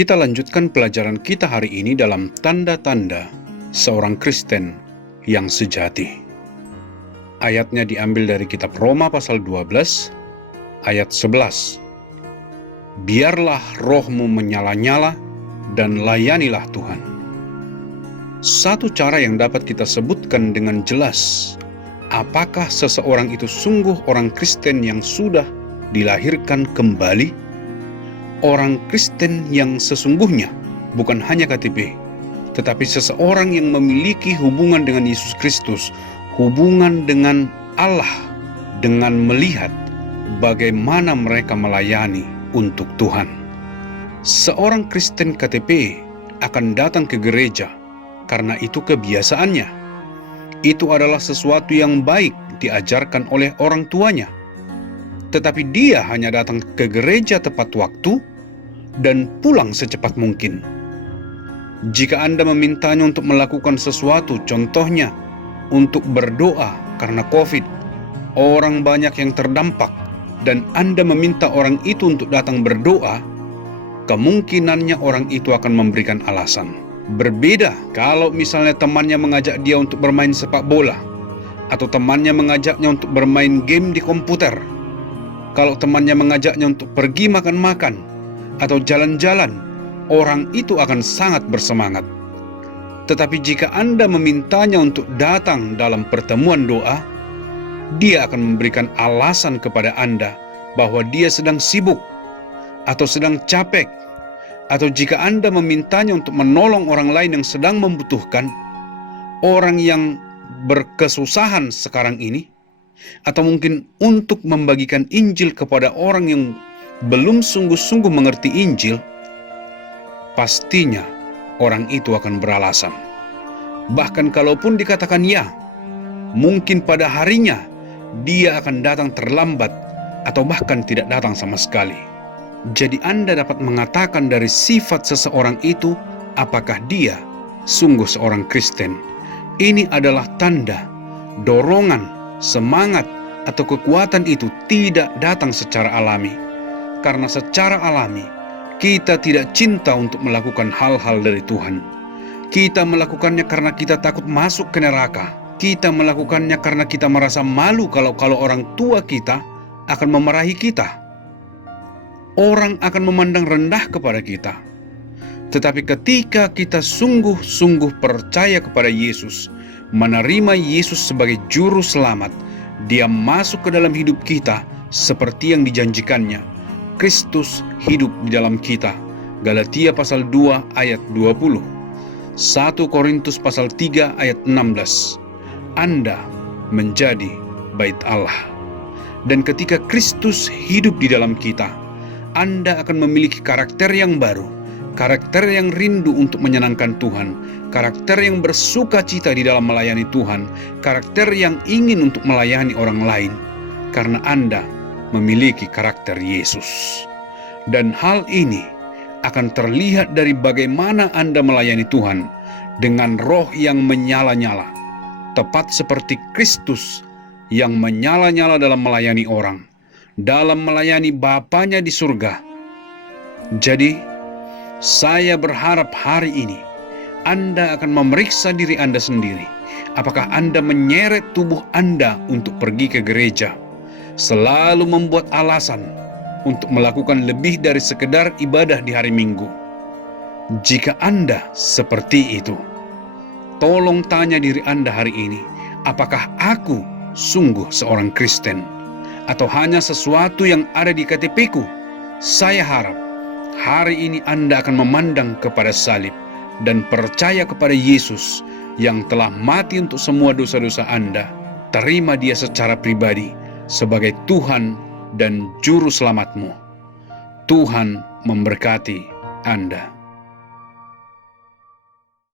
Kita lanjutkan pelajaran kita hari ini dalam tanda-tanda seorang Kristen yang sejati. Ayatnya diambil dari kitab Roma pasal 12, ayat 11. Biarlah rohmu menyala-nyala dan layanilah Tuhan. Satu cara yang dapat kita sebutkan dengan jelas, apakah seseorang itu sungguh orang Kristen yang sudah dilahirkan kembali? Orang Kristen yang sesungguhnya bukan hanya KTP, tetapi seseorang yang memiliki hubungan dengan Yesus Kristus, hubungan dengan Allah, dengan melihat bagaimana mereka melayani untuk Tuhan. Seorang Kristen KTP akan datang ke gereja karena itu kebiasaannya. Itu adalah sesuatu yang baik diajarkan oleh orang tuanya. Tetapi dia hanya datang ke gereja tepat waktu dan pulang secepat mungkin. Jika Anda memintanya untuk melakukan sesuatu, contohnya untuk berdoa karena COVID, orang banyak yang terdampak, dan Anda meminta orang itu untuk datang berdoa, kemungkinannya orang itu akan memberikan alasan. Berbeda kalau misalnya temannya mengajak dia untuk bermain sepak bola, atau temannya mengajaknya untuk bermain game di komputer. Kalau temannya mengajaknya untuk pergi makan-makan atau jalan-jalan, orang itu akan sangat bersemangat. Tetapi jika Anda memintanya untuk datang dalam pertemuan doa, dia akan memberikan alasan kepada Anda bahwa dia sedang sibuk atau sedang capek. Atau jika Anda memintanya untuk menolong orang lain yang sedang membutuhkan, orang yang berkesusahan sekarang ini, atau mungkin untuk membagikan Injil kepada orang yang belum sungguh-sungguh mengerti Injil, pastinya orang itu akan beralasan. Bahkan kalaupun dikatakan ya, mungkin pada harinya dia akan datang terlambat atau bahkan tidak datang sama sekali. Jadi Anda dapat mengatakan dari sifat seseorang itu apakah dia sungguh seorang Kristen. Ini adalah tanda, dorongan, semangat, atau kekuatan itu tidak datang secara alami. Karena secara alami, kita tidak cinta untuk melakukan hal-hal dari Tuhan. Kita melakukannya karena kita takut masuk ke neraka. Kita melakukannya karena kita merasa malu kalau orang tua kita akan memarahi kita. Orang akan memandang rendah kepada kita. Tetapi ketika kita sungguh-sungguh percaya kepada Yesus, menerima Yesus sebagai juru selamat, Dia masuk ke dalam hidup kita seperti yang dijanjikannya. Kristus hidup di dalam kita. Galatia pasal 2 ayat 20. 1 Korintus pasal 3 ayat 16. Anda menjadi bait Allah. Dan ketika Kristus hidup di dalam kita, Anda akan memiliki karakter yang baru, karakter yang rindu untuk menyenangkan Tuhan, karakter yang bersuka cita di dalam melayani Tuhan, karakter yang ingin untuk melayani orang lain, karena Anda memiliki karakter Yesus. Dan hal ini akan terlihat dari bagaimana Anda melayani Tuhan dengan roh yang menyala-nyala, tepat seperti Kristus yang menyala-nyala dalam melayani orang, dalam melayani Bapanya di surga. Jadi, saya berharap hari ini Anda akan memeriksa diri Anda sendiri. Apakah Anda menyeret tubuh Anda untuk pergi ke gereja, selalu membuat alasan untuk melakukan lebih dari sekedar ibadah di hari Minggu? Jika Anda seperti itu, tolong tanya diri Anda hari ini, apakah aku sungguh seorang Kristen? Atau hanya sesuatu yang ada di KTP-ku? Saya harap hari ini Anda akan memandang kepada salib dan percaya kepada Yesus yang telah mati untuk semua dosa-dosa Anda. Terima Dia secara pribadi sebagai Tuhan dan Juru Selamatmu. Tuhan memberkati Anda.